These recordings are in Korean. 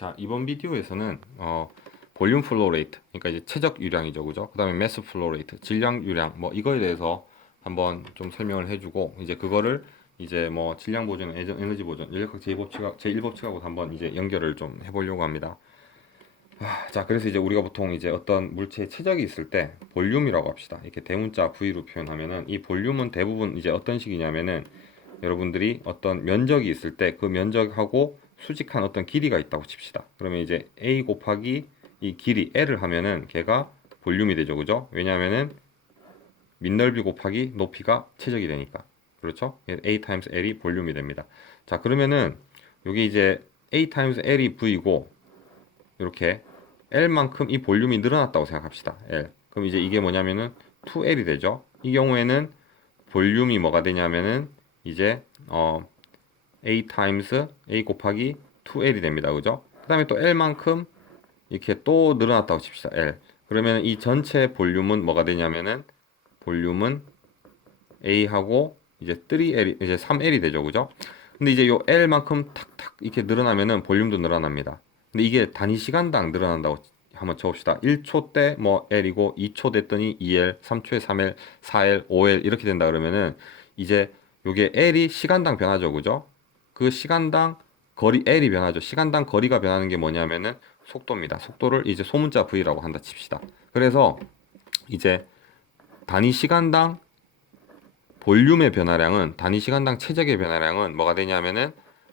자, 이번 비디오에서는 볼륨 플로우 레이트, 그러니까 이제 최적 유량이죠, 그죠? 그다음에 매스 플로우 레이트, 질량 유량, 뭐 이거에 대해서 한번 좀 설명을 해주고, 이제 그거를 이제 뭐 질량 보존, 에너지 보존, 연력학 제1법칙하고 한번 이제 연결을 좀 해보려고 합니다. 자, 그래서 이제 우리가 보통 이제 어떤 물체의 최적이 있을 때 볼륨이라고 합시다. 이렇게 대문자 V로 표현하면은 이 볼륨은 대부분 이제 어떤 식이냐면은 여러분들이 어떤 면적이 있을 때 그 면적하고 수직한 어떤 길이가 있다고 칩시다. 그러면 이제 A 곱하기 이 길이 L을 하면은 걔가 볼륨이 되죠. 그죠? 왜냐하면은 밑넓이 곱하기 높이가 최적이 되니까. 그렇죠? A 타임스 L이 볼륨이 됩니다. 자, 그러면은 여기 이제 A 타임스 L이 V고 이렇게 L만큼 이 볼륨이 늘어났다고 생각합시다. L. 그럼 이제 이게 뭐냐면은 2L이 되죠. 이 경우에는 볼륨이 뭐가 되냐면은 이제 A 타임스 A 곱하기 2L이 됩니다. 그죠? 그 다음에 또 L만큼 이렇게 또 늘어났다고 칩시다. L. 그러면 이 전체 볼륨은 뭐가 되냐면은 볼륨은 A하고 이제 3L, 이제 3L이 되죠. 그죠? 근데 이제 요 L만큼 탁탁 이렇게 늘어나면은 볼륨도 늘어납니다. 근데 이게 단위 시간당 늘어난다고 한번 쳐봅시다. 1초 때 뭐 L이고 2초 됐더니 2L, 3초에 3L, 4L, 5L 이렇게 된다 그러면은 이제 요게 L이 시간당 변하죠. 그죠? 그 시간당 거리 L이 변하죠. 시간당 거리가 변하는 게 뭐냐면은 속도입니다. 속도를 이제 소문자 V라고 한다 칩시다. 그래서 이제 단위 시간당 볼륨의 변화량은 단위 시간당 최적의 변화량은 뭐가 되냐면은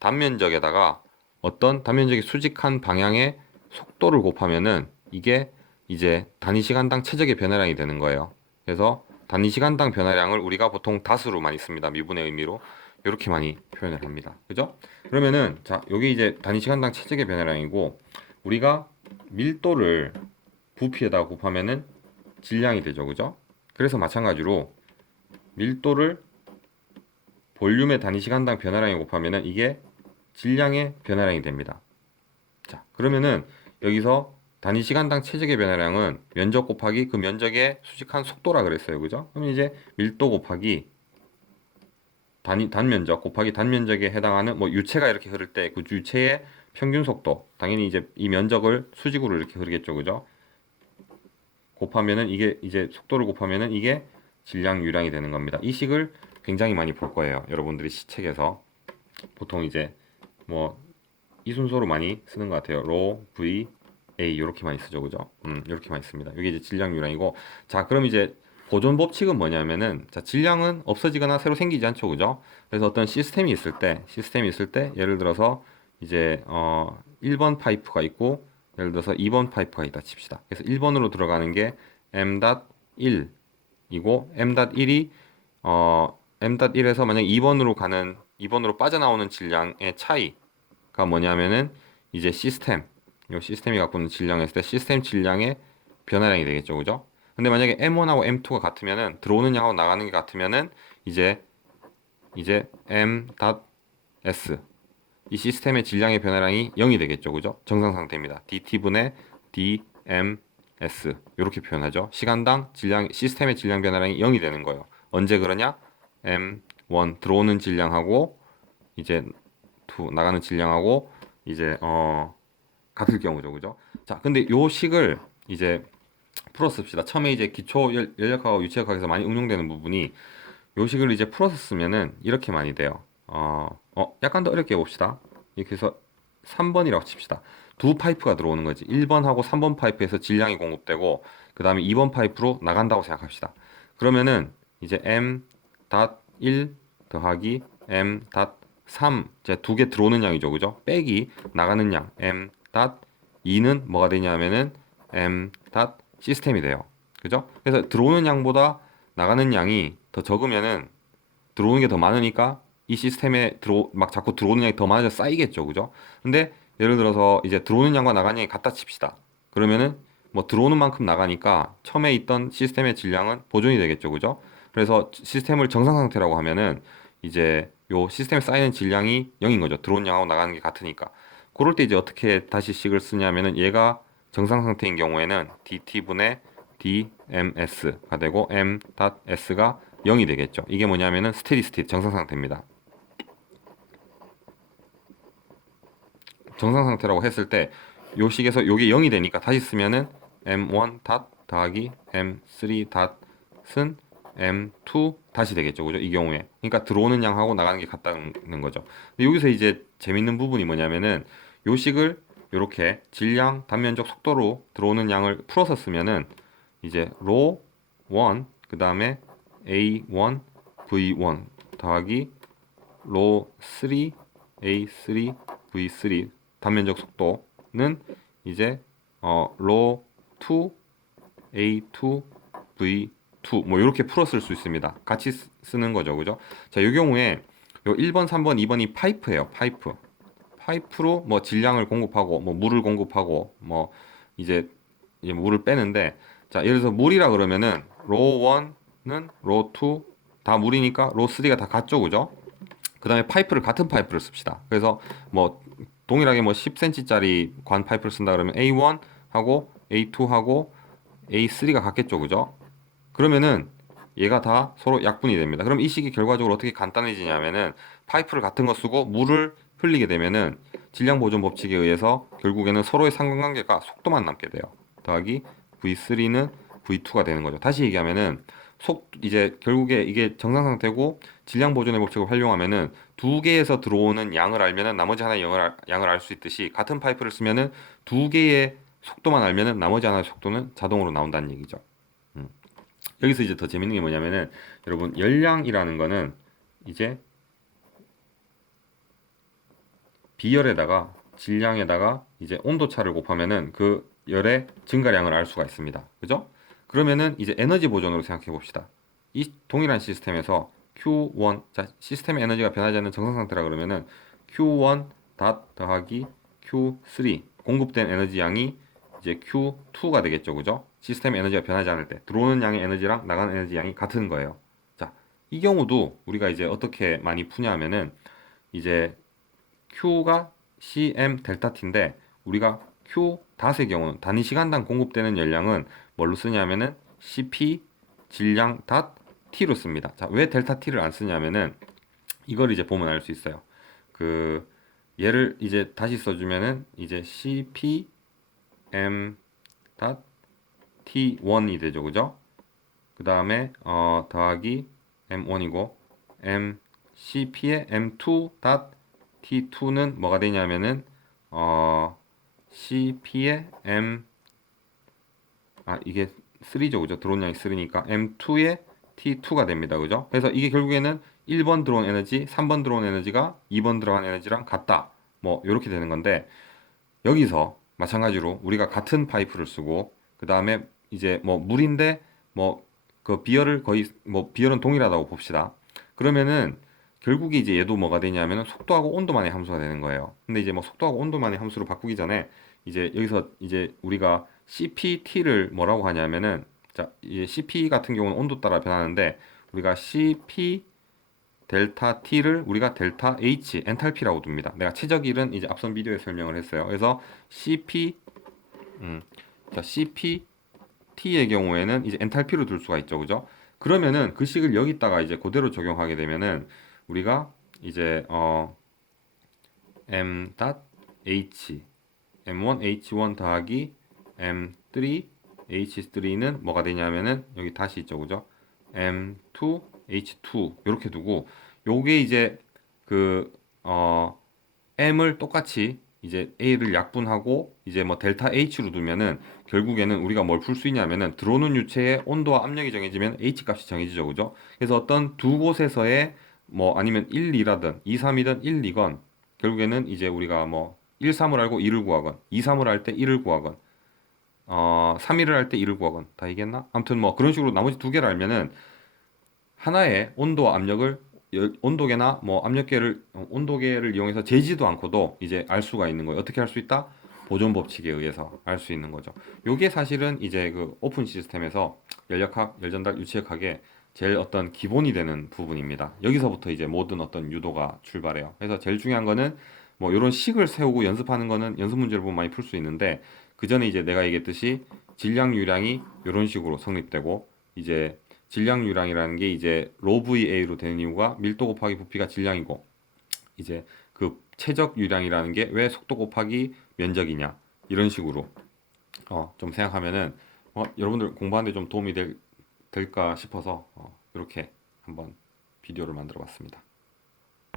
단면적에다가 어떤 단면적이 수직한 방향의 속도를 곱하면은 이게 이제 단위 시간당 최적의 변화량이 되는 거예요. 그래서 단위 시간당 변화량을 우리가 보통 다수로 많이 씁니다. 미분의 의미로 이렇게 많이 표현을 합니다. 그죠? 그러면은 자, 여기 이제 단위 시간당 최적의 변화량이고 우리가 밀도를 부피에다가 곱하면은 질량이 되죠. 그죠? 그래서 마찬가지로 밀도를 볼륨의 단위 시간당 변화량에 곱하면은 이게 질량의 변화량이 됩니다. 자, 그러면은 여기서 단위 시간당 최적의 변화량은 면적 곱하기 그 면적의 수직한 속도라 그랬어요. 그죠? 그럼 이제 밀도 곱하기 단면적 곱하기 단면적에 해당하는 뭐 유체가 이렇게 흐를 때 그 유체의 평균 속도, 당연히 이제 이 면적을 수직으로 이렇게 흐르겠죠. 그죠? 곱하면은 이게 이제 속도를 곱하면은 이게 질량 유량이 되는 겁니다. 이 식을 굉장히 많이 볼 거예요. 여러분들이 시책에서 보통 이제 뭐 이 순서로 많이 쓰는 것 같아요. 로, V, A 이렇게 많이 쓰죠, 그죠? 이렇게 많이 씁니다. 이게 이제 질량 유량이고, 자, 그럼 이제 보존 법칙은 뭐냐면은, 자, 질량은 없어지거나 새로 생기지 않죠, 그죠? 그래서 어떤 시스템이 있을 때, 예를 들어서 이제 1번 파이프가 있고, 예를 들어서 2번 파이프가 있다 칩시다. 그래서 1번으로 들어가는 게 m.1이고 m.1이 m.1에서 만약 2번으로 빠져나오는 질량의 차이가 뭐냐면은 이제 요 시스템이 갖고 있는 질량을 했을 때 시스템 질량의 변화량이 되겠죠. 그죠? 근데 만약에 M1하고 M2가 같으면은 들어오는 양하고 나가는 게 같으면은 이제 M.S 이 시스템의 질량의 변화량이 0이 되겠죠. 그죠? 정상 상태입니다. DT분의 DMS 이렇게 표현하죠. 시간당 시스템의 질량 변화량이 0이 되는 거예요. 언제 그러냐? M1 들어오는 질량하고 이제 2 나가는 질량하고 이제 같을 경우죠. 그죠? 자, 근데 요 식을 이제 풀어 씁시다. 처음에 이제 기초 연력학하고 유체역학에서 많이 응용되는 부분이 요 식을 이제 풀어서 쓰면은 이렇게 많이 돼요. 약간 더 어렵게 해봅시다. 이렇게 해서 3번이라고 칩시다. 두 파이프가 들어오는 거지. 1번하고 3번 파이프에서 질량이 공급되고, 그 다음에 2번 파이프로 나간다고 생각합시다. 그러면은 이제 M.1 더하기 M.3, 이제 두 개 들어오는 양이죠. 그죠? 빼기 나가는 양 M.2는 뭐가 되냐면은 M. 시스템이 돼요. 그죠? 그래서 들어오는 양보다 나가는 양이 더 적으면은 들어오는 게 더 많으니까 이 시스템에 막 자꾸 들어오는 양이 더 많아져 쌓이겠죠. 그죠? 근데 예를 들어서 이제 들어오는 양과 나가는 양이 같다 칩시다. 그러면은 뭐 들어오는 만큼 나가니까 처음에 있던 시스템의 질량은 보존이 되겠죠. 그죠? 그래서 시스템을 정상 상태라고 하면은 이제 요 시스템에 쌓이는 질량이 0인 거죠. 들어오는 양하고 나가는 게 같으니까. 그럴 때 이제 어떻게 다시 식을 쓰냐면은 얘가 정상 상태인 경우에는 dt분의 dms가 되고 m.s가 0이 되겠죠. 이게 뭐냐면은 스테디 스테이트 정상 상태입니다. 정상 상태라고 했을 때 요 식에서 요게 0이 되니까 다시 쓰면은 m1 닷 더하기 m3 닷은 m2 다시 되겠죠. 그죠? 이 경우에. 그러니까 들어오는 양하고 나가는 게 같다는 거죠. 근데 여기서 이제 재밌는 부분이 뭐냐면은 요 식을 요렇게 질량, 단면적, 속도로 들어오는 양을 풀어서 쓰면은 이제 로 1, 그 다음에 A1, V1 더하기 로 3, A3, V3 단면적 속도는 이제 로 2, A2, V2 뭐 이렇게 풀었을 수 있습니다. 같이 쓰는 거죠. 그죠? 자, 이 경우에 요 1번, 3번, 2번이 파이프예요. 파이프. 파이프로 뭐 질량을 공급하고 뭐 물을 공급하고 뭐 이제 물을 빼는데 자, 예를 들어서 물이라 그러면은 로 1은 로 2 다 물이니까 로 3가 다 같죠. 그죠? 그다음에 파이프를 같은 파이프를 씁시다. 그래서 뭐 동일하게 뭐 10cm짜리 관 파이프를 쓴다 그러면 A1하고 A2하고 A3가 같겠죠. 그죠? 그러면은 얘가 다 서로 약분이 됩니다. 그럼 이 식이 결과적으로 어떻게 간단해지냐면은 파이프를 같은 거 쓰고 물을 흘리게 되면은 질량 보존 법칙에 의해서 결국에는 서로의 상관관계가 속도만 남게 돼요. 더하기 V3는 V2가 되는 거죠. 다시 얘기하면은 이제 결국에 이게 정상 상태고 질량 보존의 법칙을 활용하면은 두 개에서 들어오는 양을 알면은 나머지 하나의 양을 알 수 있듯이 같은 파이프를 쓰면은 두 개의 속도만 알면은 나머지 하나의 속도는 자동으로 나온다는 얘기죠. 음. 여기서 이제 더 재밌는 게 뭐냐면은 여러분 열량이라는 거는 이제 비열에다가 질량에다가 이제 온도차를 곱하면은 그 열의 증가량을 알 수가 있습니다. 그죠? 그러면은 이제 에너지 보존으로 생각해 봅시다. 이 동일한 시스템에서 Q1, 자, 시스템의 에너지가 변하지 않는 정상 상태라 그러면은 Q1 닷 더하기 Q3 공급된 에너지 양이 이제 Q2가 되겠죠. 그죠? 시스템 에너지가 변하지 않을 때 들어오는 양의 에너지랑 나가는 에너지 양이 같은 거예요. 자, 이 경우도 우리가 이제 어떻게 많이 푸냐 하면은 이제 Q가 CM 델타 T인데 우리가 Q 닷의 경우는 단위 시간당 공급되는 열량은 뭘로 쓰냐면은 CP 질량 닷 T로 씁니다. 자, 왜 델타 T를 안 쓰냐면은 이걸 이제 보면 알 수 있어요. 그 얘를 이제 다시 써주면은 이제 CP M 닷 T1이 되죠, 그죠? 그 다음에 더하기 M1이고 CP의 M2 닷 T2는 뭐가 되냐면은 CP의 이게 3죠, 그죠? 들어온 양이 3니까 M2의 T2가 됩니다, 그죠? 그래서 이게 결국에는 1번 들어온 에너지, 3번 들어온 에너지가 2번 들어간 에너지랑 같다. 뭐 이렇게 되는 건데 여기서 마찬가지로 우리가 같은 파이프를 쓰고 그 다음에 이제 뭐 물인데 뭐 그 비열을 거의 뭐 비열은 동일하다고 봅시다. 그러면은 결국에 이제 얘도 뭐가 되냐면은 속도하고 온도만의 함수가 되는 거예요. 근데 이제 뭐 속도하고 온도만의 함수로 바꾸기 전에 이제 여기서 이제 우리가 CPT를 뭐라고 하냐면은 자, 이제 CP 같은 경우는 온도 따라 변하는데 우리가 CP 델타 T를 우리가 델타 H 엔탈피라고 둡니다. 내가 최적일은 이제 앞선 비디오에 설명을 했어요. 그래서 CP 자, CPT의 경우에는 이제 엔탈피로 둘 수가 있죠. 그죠? 그러면은 그 식을 여기다가 이제 그대로 적용하게 되면은 우리가 이제 M H M1 H1 더하기 M3 H3는 뭐가 되냐면은 여기 다시 있죠. 그죠? M2 H2 이렇게 두고 요게 이제 그 M을 똑같이 이제 A를 약분하고 이제 뭐 델타 H로 두면은 결국에는 우리가 뭘 풀 수 있냐면은 들어오는 유체의 온도와 압력이 정해지면 H 값이 정해지죠. 그죠? 그래서 어떤 두 곳에서의 뭐 아니면 1, 2라든 2, 3이든 1, 2건 결국에는 이제 우리가 뭐 1, 3을 알고 2를 구하건 2, 3을 할 때 1을 구하건 3일을 할 때 1을 구하건 다 이겠나? 아무튼 뭐 그런 식으로 나머지 두 개를 알면은 하나의 온도와 압력을 온도계나 뭐 압력계를 온도계를 이용해서 재지도 않고도 이제 알 수가 있는 거예요. 어떻게 할 수 있다? 보존 법칙에 의해서 알 수 있는 거죠. 요게 사실은 이제 그 오픈 시스템에서 열역학, 열전달, 유치역학의 제일 어떤 기본이 되는 부분입니다. 여기서부터 이제 모든 어떤 유도가 출발해요. 그래서 제일 중요한 거는 뭐 이런 식을 세우고 연습하는 거는 연습 문제를 보면 많이 풀 수 있는데 그 전에 이제 내가 얘기했듯이 질량 유량이 이런 식으로 성립되고 이제 질량 유량이라는 게 이제 로 VA로 되는 이유가 밀도 곱하기 부피가 질량이고 이제 그 최적 유량이라는 게 왜 속도 곱하기 면적이냐 이런 식으로 좀 생각하면은 여러분들 공부하는데 좀 도움이 될까 싶어서 이렇게 한번 비디오를 만들어 봤습니다.